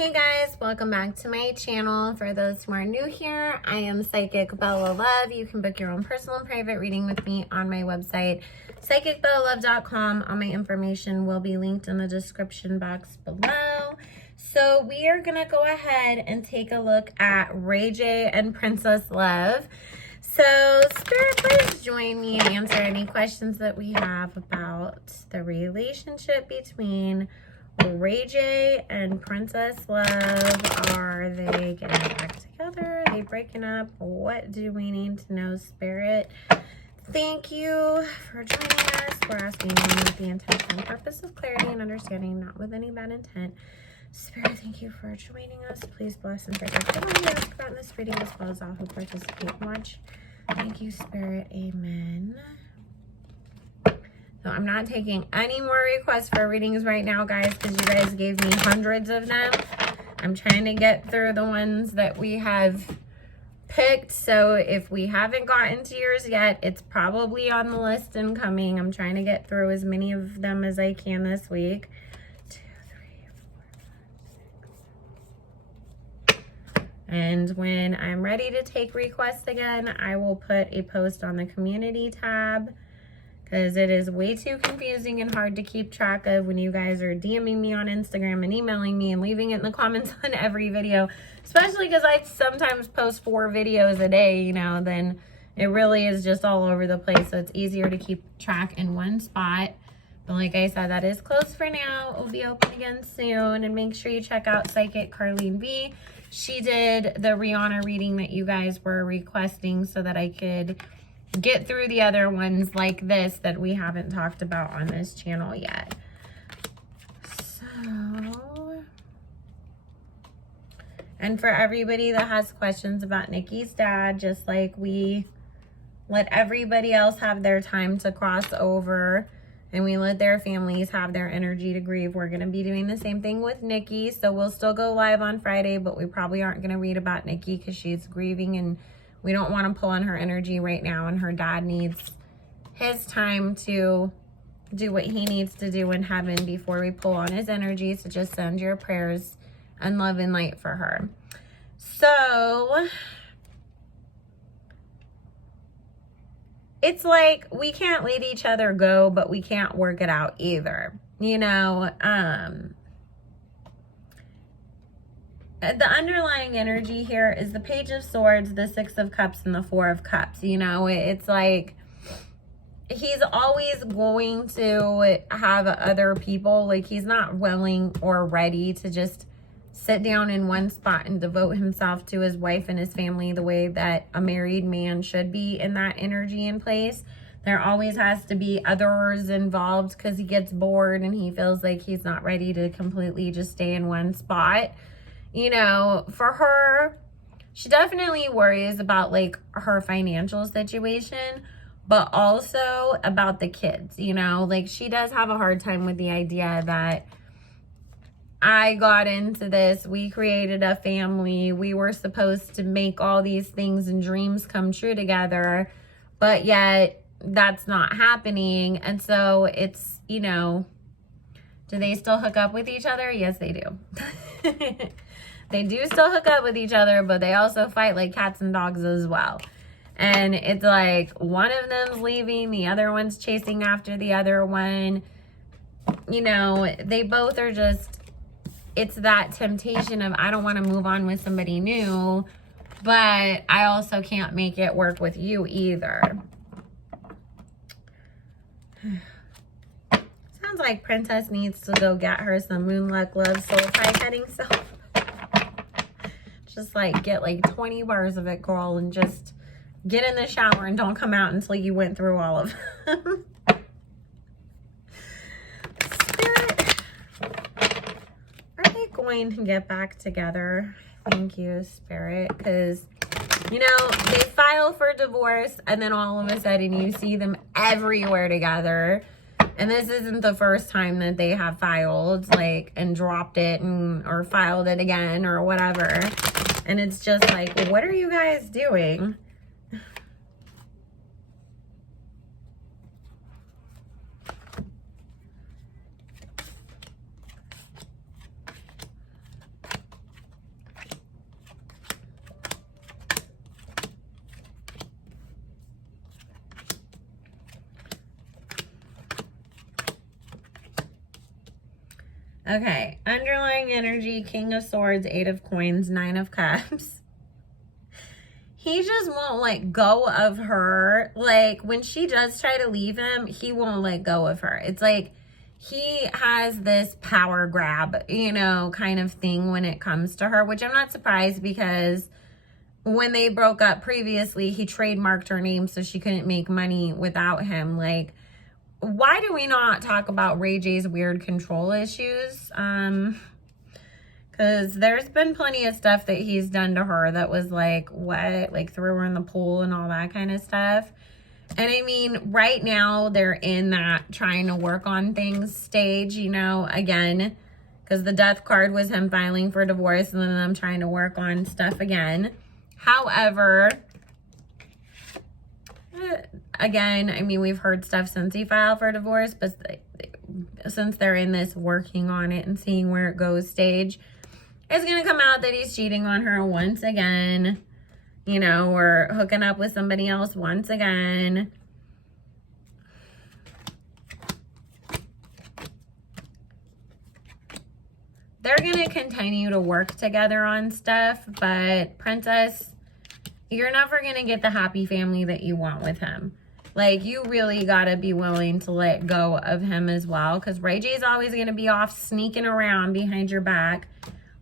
Hey guys, welcome back to my channel. For those who are new here, I am Psychic Bella Love. You can book your own personal and private reading with me on my website, psychicbellalove.com. All my information will be linked in the description box below. So we are going to go ahead and take a look at Ray J and Princess Love. So Spirit, please join me and answer any questions that we have about the relationship between Ray J and Princess Love. Are they getting back together? Are they breaking up? What do we need to know, Spirit? Thank you for joining us. We're asking you with the intent and purpose of clarity and understanding, not with any bad intent. Spirit, thank you for joining us. Please bless and protect everyone we ask about in this reading, as well as all who participate and watch. Thank you, Spirit. Amen. So I'm not taking any more requests for readings right now, guys, because you guys gave me hundreds of them. I'm trying to get through the ones that we have picked. So if we haven't gotten to yours yet, it's probably on the list and coming. I'm trying to get through as many of them as I can this week. 2, 3, 4, 5, 6. And when I'm ready to take requests again, I will put a post on the community tab, because it is way too confusing and hard to keep track of when you guys are DMing me on Instagram and emailing me and leaving it in the comments on every video, especially because I sometimes post 4 videos a day, you know, then it really is just all over the place. So it's easier to keep track in one spot. But like I said, that is closed for now. It will be open again soon. And make sure you check out Psychic Carlene V. She did the Rihanna reading that you guys were requesting so that I could get through the other ones like this that we haven't talked about on this channel yet. So, and for everybody that has questions about Nikki's dad, just like we let everybody else have their time to cross over and we let their families have their energy to grieve, we're going to be doing the same thing with Nikki. So we'll still go live on Friday, but we probably aren't going to read about Nikki because she's grieving and we don't want to pull on her energy right now, and her dad needs his time to do what he needs to do in heaven before we pull on his energy. So just send your prayers and love and light for her. So it's like we can't let each other go, but we can't work it out either. You know, the underlying energy here is the Page of Swords, the 6 of Cups, and the 4 of Cups. You know, it's like he's always going to have other people. Like, he's not willing or ready to just sit down in one spot and devote himself to his wife and his family the way that a married man should be in that energy in place. There always has to be others involved because he gets bored and he feels like he's not ready to completely just stay in one spot. You know, for her, she definitely worries about like her financial situation, but also about the kids. You know, like she does have a hard time with the idea that I got into this, we created a family, we were supposed to make all these things and dreams come true together, but yet that's not happening. And so it's, you know, do they still hook up with each other? Yes, they do. They do still hook up with each other, but they also fight like cats and dogs as well. And it's like one of them's leaving, the other one's chasing after the other one. You know, they both are just, it's that temptation of I don't want to move on with somebody new, but I also can't make it work with you either. Sounds like Princess needs to go get her some Moonluck Love Soul Tie Cutting Soap. Just like get like 20 bars of it, girl, and just get in the shower and don't come out until you went through all of them. Spirit, are they going to get back together? Thank you, Spirit, because, you know, they file for divorce and then all of a sudden you see them everywhere together. And this isn't the first time that they have filed, like, and dropped it and or filed it again or whatever. And it's just like, what are you guys doing? Okay, underlying energy, King of Swords, Eight of Coins, Nine of Cups. He just won't let go of her. Like, when she does try to leave him, he won't let go of her. It's like he has this power grab, you know, kind of thing when it comes to her, which I'm not surprised because when they broke up previously, he trademarked her name so she couldn't make money without him. Like, why do we not talk about Ray J's weird control issues? Because there's been plenty of stuff that he's done to her that was like, what? Like, threw her in the pool and all that kind of stuff. And I mean, right now they're in that trying to work on things stage, you know, again, because the death card was him filing for divorce and then them trying to work on stuff again. However, again, I mean, we've heard stuff since he filed for divorce, but since they're in this working on it and seeing where it goes stage, it's going to come out that he's cheating on her once again, you know, or hooking up with somebody else once again. They're going to continue to work together on stuff, but Princess, you're never going to get the happy family that you want with him. Like, you really got to be willing to let go of him as well, because Ray J's always going to be off sneaking around behind your back.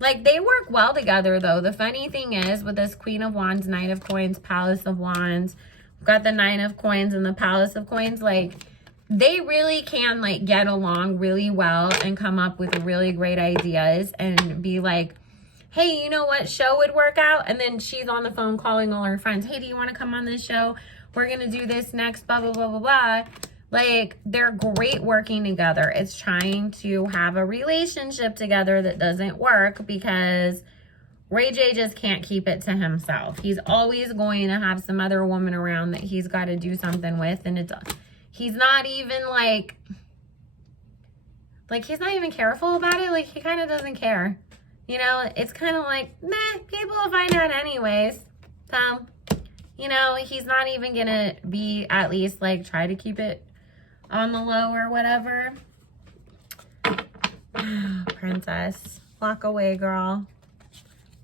Like, they work well together, though. The funny thing is, with this Queen of Wands, Knight of Coins, Palace of Wands, we've got the Nine of Coins and the Palace of Coins, like, they really can, like, get along really well and come up with really great ideas and be like, hey, you know what show would work out? And then she's on the phone calling all her friends. Hey, do you want to come on this show? We're going to do this next, blah, blah, blah, blah, blah. Like, they're great working together. It's trying to have a relationship together that doesn't work because Ray J just can't keep it to himself. He's always going to have some other woman around that he's got to do something with. And he's not even like he's not even careful about it. Like, he kind of doesn't care. You know, it's kind of like, nah, people will find out anyways. So, you know, he's not even going to be, at least, like, try to keep it on the low or whatever. Princess, walk away, girl.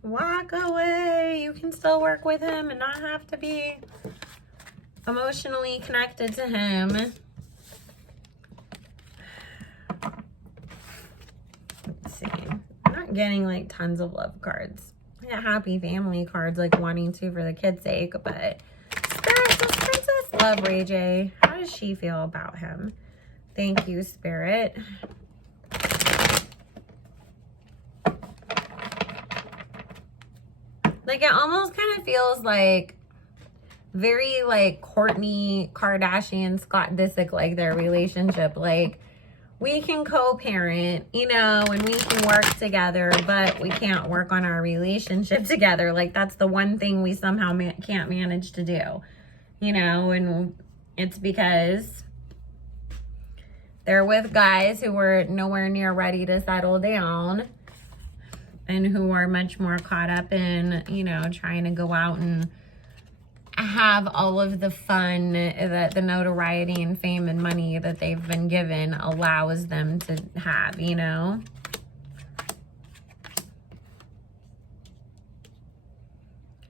Walk away. You can still work with him and not have to be emotionally connected to him. Let's see. I'm not getting, like, tons of love cards. I got happy family cards, like, wanting to for the kids' sake, but Spirit, does Princess love Ray J? How does she feel about him? Thank you, Spirit. Like, it almost kind of feels like very, like, Kourtney Kardashian, Scott Disick, like, their relationship. Like, we can co-parent, you know, and we can work together, but we can't work on our relationship together. Like, that's the one thing we somehow can't manage to do, you know, and it's because they're with guys who were nowhere near ready to settle down and who are much more caught up in, you know, trying to go out and have all of the fun that the notoriety and fame and money that they've been given allows them to have, you know?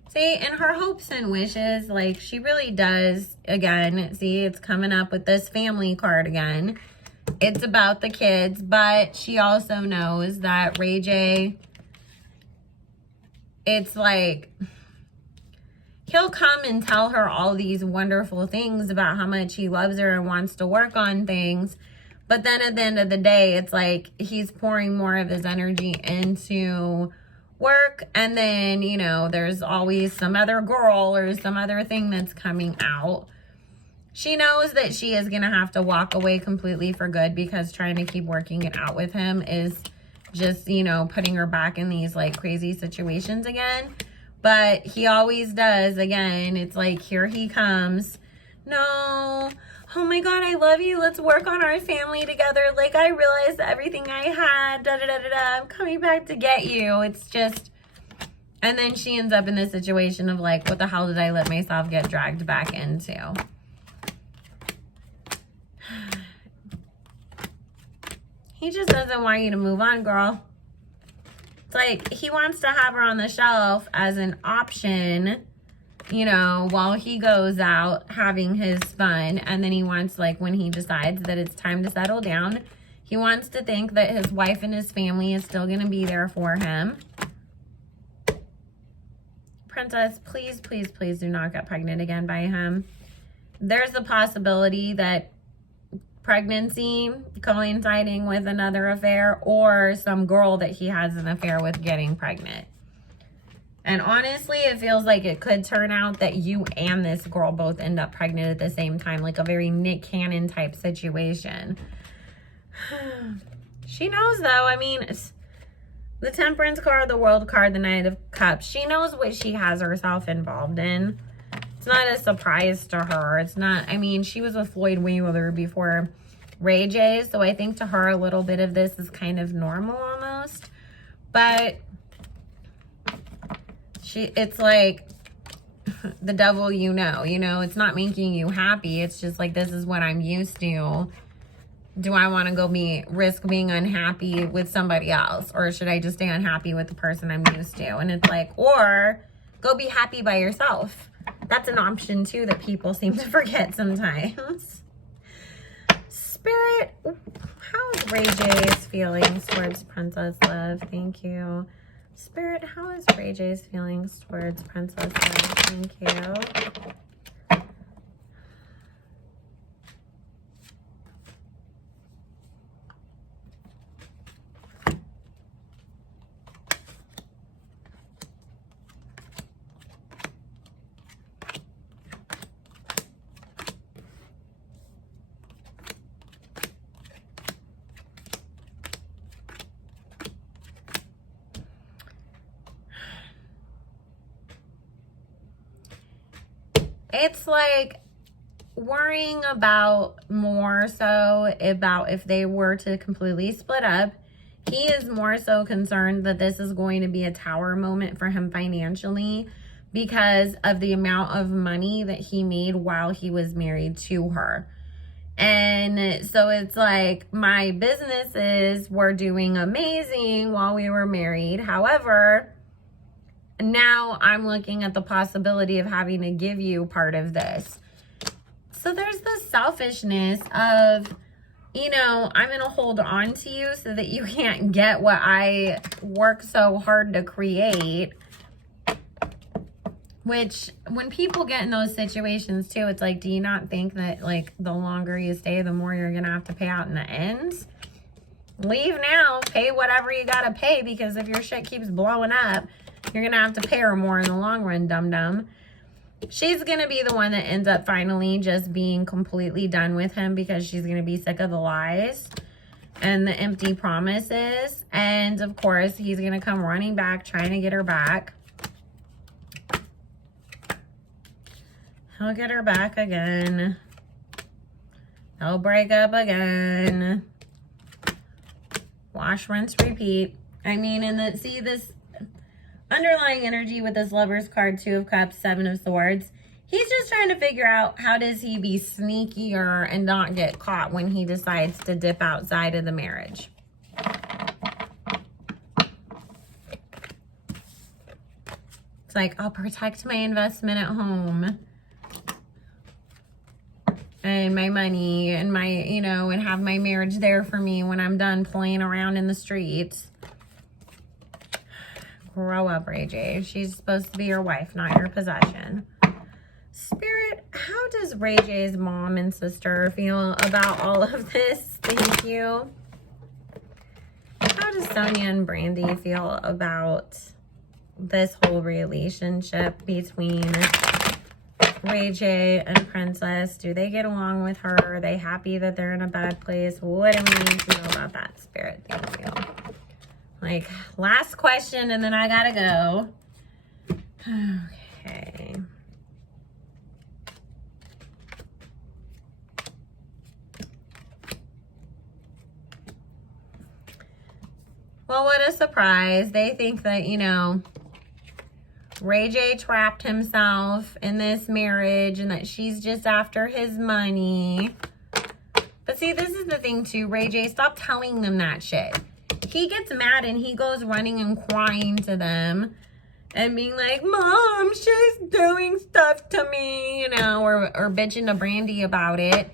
See, and her hopes and wishes, like, she really does, again, see, it's coming up with this family card again. It's about the kids, but she also knows that Ray J, it's like, he'll come and tell her all these wonderful things about how much he loves her and wants to work on things. But then at the end of the day, it's like he's pouring more of his energy into work. And then, you know, there's always some other girl or some other thing that's coming out. She knows that she is going to have to walk away completely for good because trying to keep working it out with him is just, you know, putting her back in these, like, crazy situations again. But he always does. Again, it's like, here he comes. No. Oh my God, I love you. Let's work on our family together. Like, I realized everything I had. Da, da, da, da, da. I'm coming back to get you. It's just... And then she ends up in this situation of like, what the hell did I let myself get dragged back into? He just doesn't want you to move on, girl. It's like he wants to have her on the shelf as an option, you know, while he goes out having his fun. And then he wants, like, when he decides that it's time to settle down, he wants to think that his wife and his family is still going to be there for him. Princess, please, please, please do not get pregnant again by him. There's a possibility that pregnancy coinciding with another affair, or some girl that he has an affair with getting pregnant. And honestly, it feels like it could turn out that you and this girl both end up pregnant at the same time, like a very Nick Cannon type situation. She knows, though. I mean, it's the Temperance card, the World card, the Knight of Cups. She knows what she has herself involved in. It's not a surprise to her. It's not, I mean, she was with Floyd Mayweather before Ray J, so I think to her a little bit of this is kind of normal almost. But it's like the devil, you know, it's not making you happy. It's just like, this is what I'm used to. Do I want to go risk being unhappy with somebody else? Or should I just stay unhappy with the person I'm used to? And it's like, or go be happy by yourself. That's an option too that people seem to forget sometimes. Spirit, how is Ray J's feelings towards Princess Love? Thank you. Spirit, how is Ray J's feelings towards Princess Love? Thank you. It's like worrying about more so about if they were to completely split up. He is more so concerned that this is going to be a tower moment for him financially because of the amount of money that he made while he was married to her. And so it's like, my businesses were doing amazing while we were married. However, now I'm looking at the possibility of having to give you part of this. So there's the selfishness of, you know, I'm going to hold on to you so that you can't get what I work so hard to create. Which, when people get in those situations too, it's like, do you not think that, like, the longer you stay, the more you're going to have to pay out in the end? Leave now, pay whatever you got to pay, because if your shit keeps blowing up, you're going to have to pay her more in the long run, dum-dum. She's going to be the one that ends up finally just being completely done with him because she's going to be sick of the lies and the empty promises. And, of course, he's going to come running back, trying to get her back. He'll get her back again. They'll break up again. Wash, rinse, repeat. I mean, and see this underlying energy with this Lover's card, Two of Cups, Seven of Swords. He's just trying to figure out how does he be sneakier and not get caught when he decides to dip outside of the marriage. It's like, I'll protect my investment at home and my money and my, you know, and have my marriage there for me when I'm done playing around in the streets. Grow up, Ray J. She's supposed to be your wife, not your possession. Spirit, how does Ray J's mom and sister feel about all of this? Thank you. How does Sonia and Brandy feel about this whole relationship between Ray J and Princess? Do they get along with her? Are they happy that they're in a bad place? What do we need to know about that, Spirit? Thank you. Like, last question, and then I gotta go. Okay. Well, what a surprise. They think that, you know, Ray J trapped himself in this marriage and that she's just after his money. But see, this is the thing too, Ray J. Stop telling them that shit. He gets mad and he goes running and crying to them and being like, Mom, she's doing stuff to me, you know, or bitching to Brandy about it.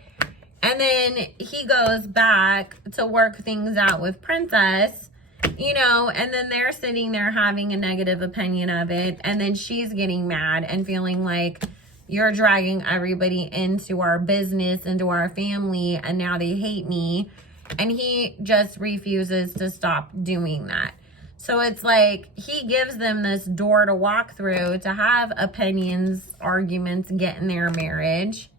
And then he goes back to work things out with Princess, you know, and then they're sitting there having a negative opinion of it. And then she's getting mad and feeling like you're dragging everybody into our business, into our family, and now they hate me. And he just refuses to stop doing that. So it's like he gives them this door to walk through to have opinions, arguments, get in their marriage.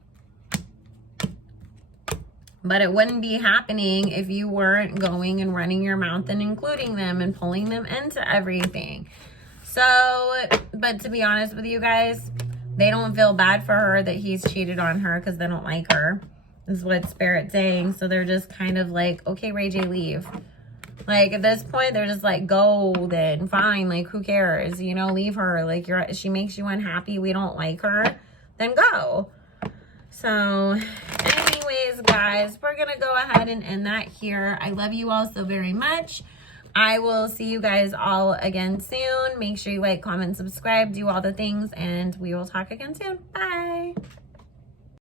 But it wouldn't be happening if you weren't going and running your mouth and including them and pulling them into everything. So, but to be honest with you guys, they don't feel bad for her that he's cheated on her because they don't like her, is what Spirit's saying. So they're just kind of like, okay, Ray J, leave. Like, at this point, they're just like, go then, fine, like, who cares? You know, leave her. Like, she makes you unhappy, we don't like her, then go. So, anyways, guys, we're going to go ahead and end that here. I love you all so very much. I will see you guys all again soon. Make sure you like, comment, subscribe, do all the things, and we will talk again soon. Bye.